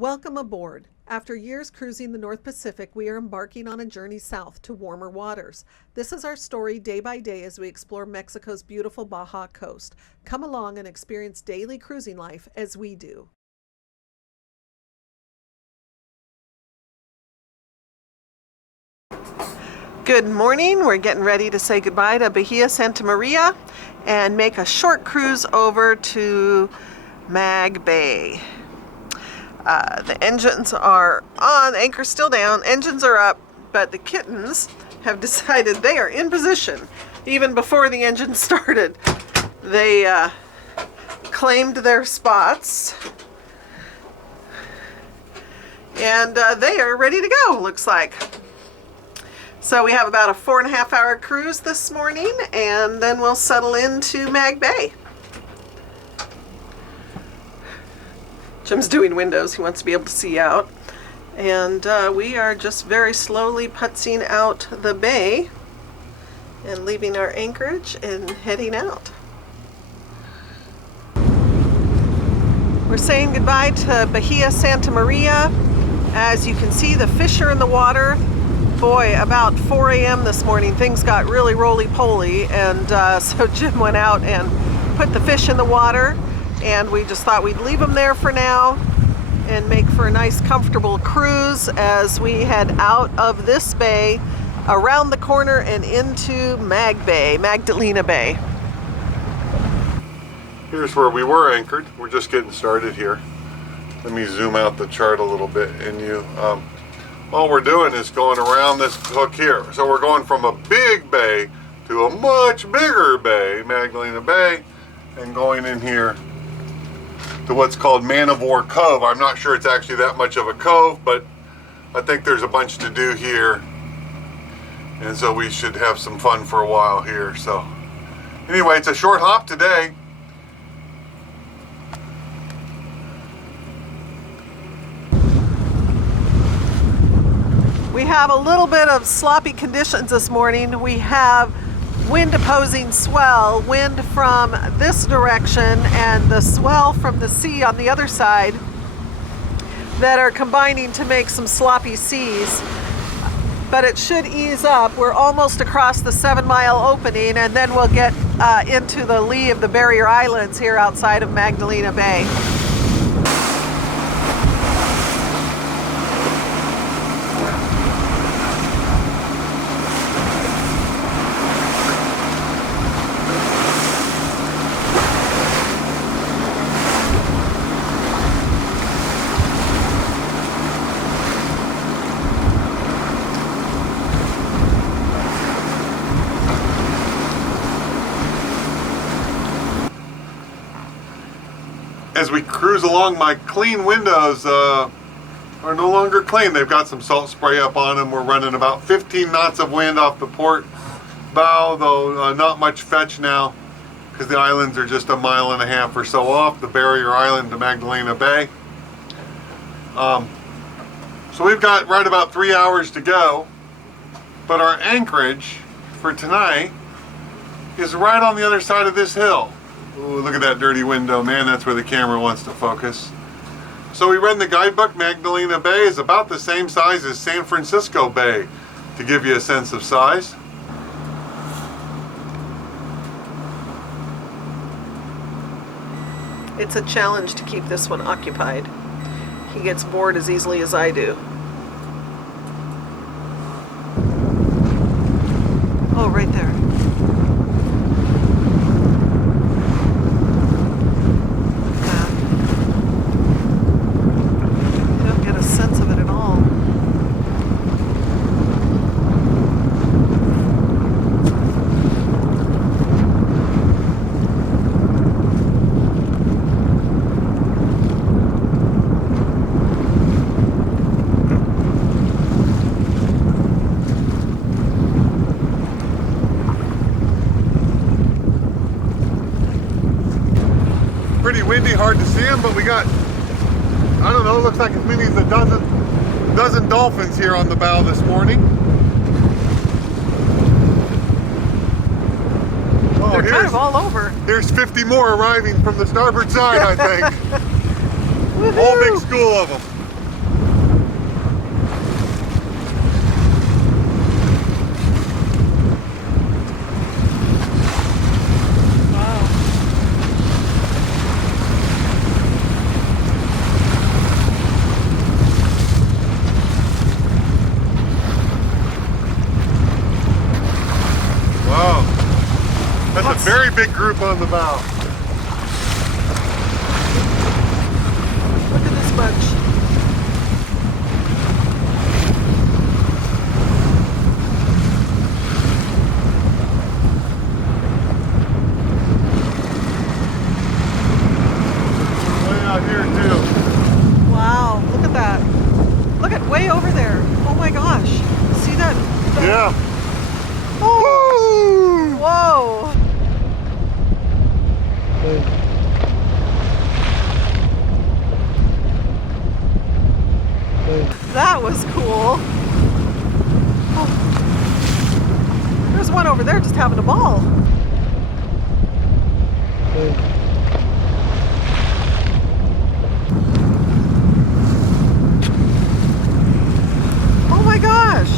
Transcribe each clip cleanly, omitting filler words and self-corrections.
Welcome aboard. After years cruising the North Pacific, we are embarking on a journey south to warmer waters. This is our story day by day as we explore Mexico's beautiful Baja coast. Come along and experience daily cruising life as we do. Good morning. We're getting ready to say goodbye to Bahia, Santa Maria, and make a short cruise over to Mag Bay. The engines are on, anchor's still down, engines are up, but the kittens have decided they are in position. Even before the engine started, they claimed their spots, and they are ready to go, looks like. So we have about a 4.5 hour cruise this morning, and then we'll settle into Mag Bay. Jim's doing windows. He wants to be able to see out. And we are just very slowly putzing out the bay and leaving our anchorage and heading out. We're saying goodbye to Bahia, Santa Maria. As you can see, the fish are in the water. Boy, about 4 a.m. this morning, things got really roly-poly, and so Jim went out and put the fish in the water. And we just thought we'd leave them there for now and make for a nice comfortable cruise as we head out of this bay, around the corner and into Magdalena Bay. Here's where we were anchored. We're just getting started here. Let me zoom out the chart a little bit, and all we're doing is going around this hook here. So we're going from a big bay to a much bigger bay, Magdalena Bay, and going in here to what's called Man of War Cove. I'm not sure it's actually that much of a cove, but I think there's a bunch to do here, and so we should have some fun for a while here. So anyway, it's a short hop today. We have a little bit of sloppy conditions this morning. We have wind opposing swell, wind from this direction and the swell from the sea on the other side that are combining to make some sloppy seas. But it should ease up. We're almost across the 7-mile opening, and then we'll get into the lee of the barrier islands here outside of Magdalena Bay. As we cruise along, my clean windows are no longer clean. They've got some salt spray up on them. We're running about 15 knots of wind off the port bow, though not much fetch now because the islands are just 1.5 miles or so off the barrier island to Magdalena Bay. So we've got right about 3 hours to go, but our anchorage for tonight is right on the other side of this hill. Ooh, look at that dirty window, man. That's where the camera wants to focus. So we read in the guidebook, Magdalena Bay is about the same size as San Francisco Bay, to give you a sense of size. It's a challenge to keep this one occupied. He gets bored as easily as I do. Oh, right there. Pretty windy, hard to see them, but we got, I don't know, looks like as many as a dozen dolphins here on the bow this morning. Oh, they're kind of all over. There's 50 more arriving from the starboard side, I think. Whole big school of them. very big group on the bow. Look at this bunch. Way out here too. Wow, look at that. Look at way over there. Oh my gosh. See that? Yeah. Oh. Whoa. That was cool. Oh. There's one over there just having a ball. Oh my gosh.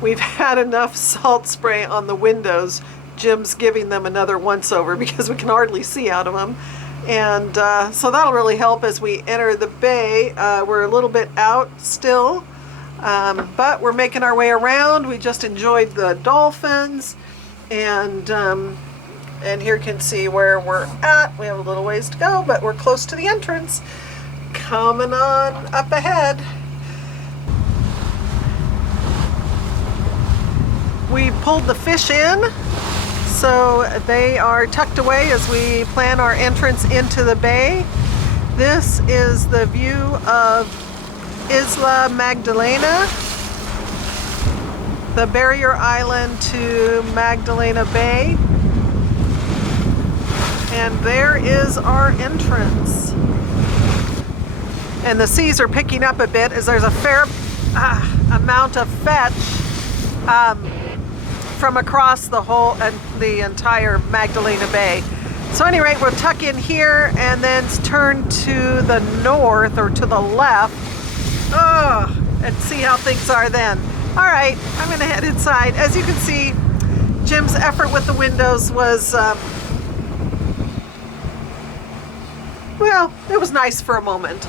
We've had enough salt spray on the windows. Jim's giving them another once over because we can hardly see out of them. And so that'll really help as we enter the bay. We're a little bit out still, but we're making our way around. We just enjoyed the dolphins, and here you can see where we're at. We have a little ways to go, but we're close to the entrance. Coming on up ahead. We pulled the fish in, so they are tucked away as we plan our entrance into the bay. This is the view of Isla Magdalena, the barrier island to Magdalena Bay. And there is our entrance. And the seas are picking up a bit as there's a fair amount of fetch from across the entire Magdalena Bay. So anyway, we'll tuck in here and then turn to the north or to the left. And see how things are then. All right, I'm gonna head inside. As you can see, Jim's effort with the windows was, well, it was nice for a moment.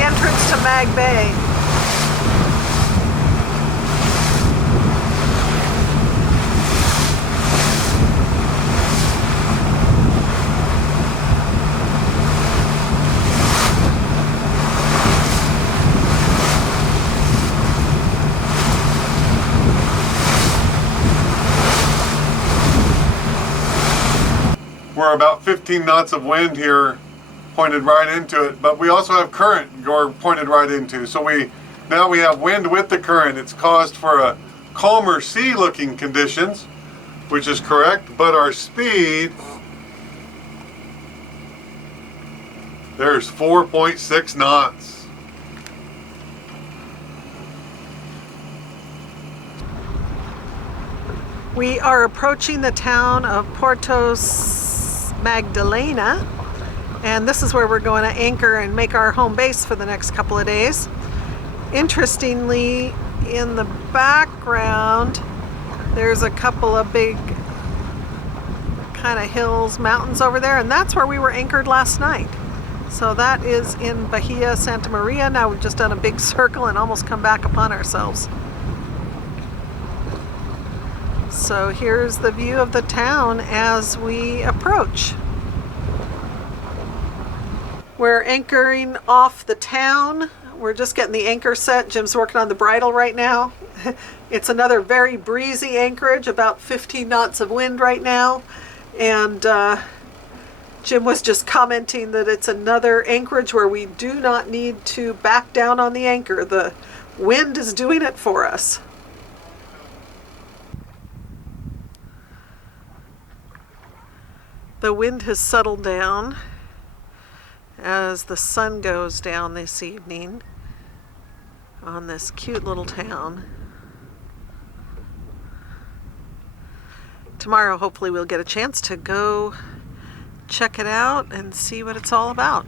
Entrance to Mag Bay. We're about 15 knots of wind here, pointed right into it, but we also have current we're pointed right into. So now we have wind with the current. It's caused for a calmer sea looking conditions, which is correct, but our speed, there's 4.6 knots. We are approaching the town of Portos Magdalena, and this is where we're going to anchor and make our home base for the next couple of days. Interestingly, in the background there's a couple of big kind of hills, mountains over there, and that's where we were anchored last night. So that is in Bahia, Santa Maria. Now we've just done a big circle and almost come back upon ourselves. So here's the view of the town as we approach. We're anchoring off the town. We're just getting the anchor set. Jim's working on the bridle right now. It's another very breezy anchorage, about 15 knots of wind right now. And Jim was just commenting that it's another anchorage where we do not need to back down on the anchor. The wind is doing it for us. The wind has settled down as the sun goes down this evening on this cute little town. Tomorrow, hopefully, we'll get a chance to go check it out and see what it's all about.